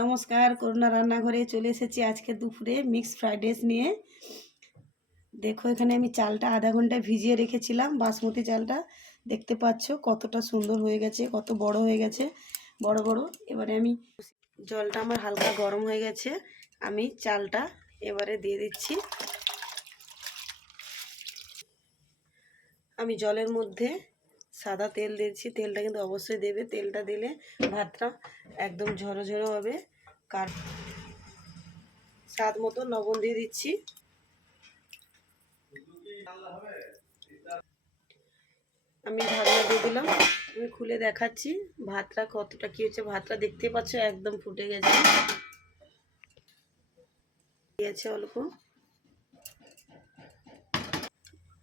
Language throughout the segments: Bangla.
নমস্কার, করুণা রান্নাঘরে চলে এসেছি আজকে দুপুরে মিক্স ফ্রাইড রাইস নিয়ে। দেখো, এখানে আমি চালটা আধা ঘণ্টা ভিজিয়ে রেখেছিলাম, বাসমতি চালটা। দেখতে পাচ্ছ কতটা সুন্দর হয়ে গেছে, কত বড় হয়ে গেছে, বড় বড়। এবারে আমি জলটা আমার হালকা গরম হয়ে গেছে, আমি চালটা এবারে দিয়ে দিচ্ছি। আমি জলের মধ্যে সাদা তেল দিয়েছি, তেলটা কিন্তু অবশ্যই দেবে। তেলটা দিলে ভাতটা একদম ঝরো ঝরো হবে। কার স্বাদ মতো লবণ দিয়ে দিচ্ছি। আমি ঢাকনা দিয়ে দিলাম। আমি খুলে দেখাচ্ছি ভাতটা কতটা কি হচ্ছে। ভাতটা দেখতে পাচ্ছ একদম ফুটে গেছে। অল্প।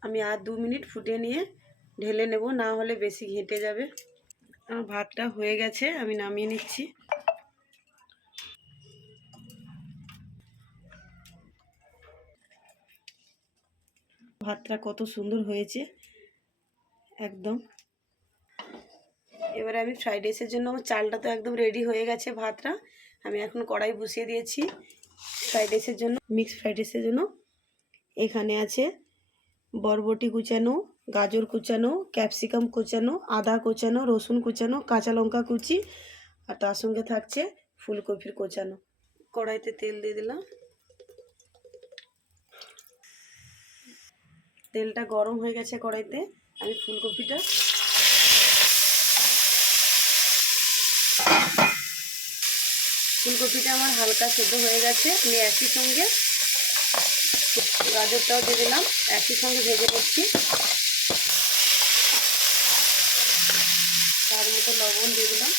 আমি আর দু মিনিট ফুটিয়ে নিয়ে ঢেলে নেব, না হলে বেশি ঘেঁটে যাবে। আমার ভাতটা হয়ে গেছে, আমি নামিয়ে নিচ্ছি। ভাতটা কত সুন্দর হয়েছে, একদম। এবারে আমি ফ্রাইড রাইসের জন্য চালটা তো একদম রেডি হয়ে গেছে ভাতটা। আমি এখন কড়াই বসিয়ে দিয়েছি ফ্রাইড রাইসের জন্য, মিক্সড ফ্রাইড রাইসের জন্য। এখানে আছে বরবটি কুচানো, গাজর কুচানো, ক্যাপসিকাম কুচানো, আদা কুচানো, রসুন কুচানো, কাঁচা লঙ্কা কুচি আর তার সঙ্গে থাকছে ফুলকপির কোচানো। কড়াইতে তেল দিয়ে দিলাম। তেলটা গরম হয়ে গেছে কড়াইতে। আমি ফুলকপিটা ফুলকপিটা আমার হালকা সেদ্ধ হয়ে গেছে। আমি একই সঙ্গে গাজরটাও দিয়ে দিলাম। একই সঙ্গে ভেজে নিচ্ছি। তার মতো লবণ দিয়ে দিলাম।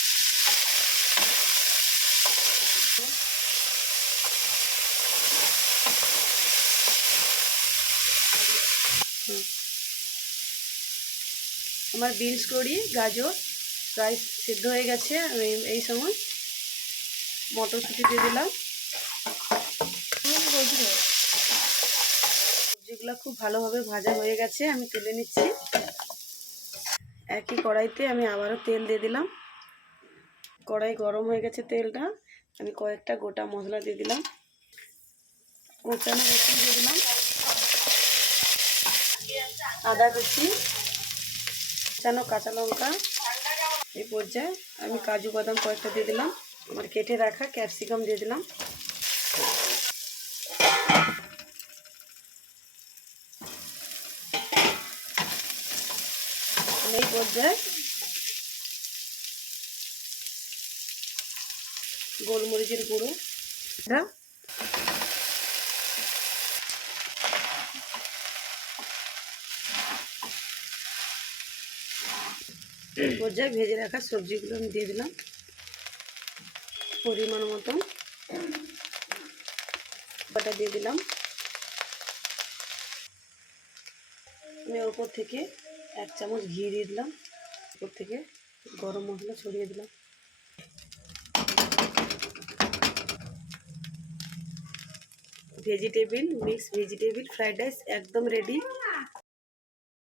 আমার বিনস করি, গাজর প্রায় সিদ্ধ হয়ে গেছে। এই সময় মটরশুঁটি দিয়ে দিলাম। সবজিগুলো খুব ভালোভাবে ভাজা হয়ে গেছে, আমি তুলে নিচ্ছি। একই কড়াইতে আমি আবারও তেল দিয়ে দিলাম। কড়াই গরম হয়ে গেছে তেলটা, আমি কয়েকটা গোটা মশলা দিয়ে দিলাম। কোচানো রসুন দিয়ে দিলাম। আদা কুচি কোচানো কাঁচা লঙ্কা, এই পর্যায়ে আমি কাজু বাদাম কয়েকটা দিয়ে দিলাম। আমার কেটে রাখা ক্যাপসিকাম দিয়ে দিলাম। এই পর্যায়ে গোলমরিচের গুঁড়ো। এই পর্যায়ে ভেজে রাখা সবজিগুলো আমি দিয়ে দিলাম পরিমাণ মতন। বাটা দিয়ে দিলাম। আমি ওপর থেকে এক চামচ ঘি দিয়ে দিলাম। ওপর থেকে গরম মশলা ছড়িয়ে দিলাম। Vegetable mix vegetable fried rice একদম রেডি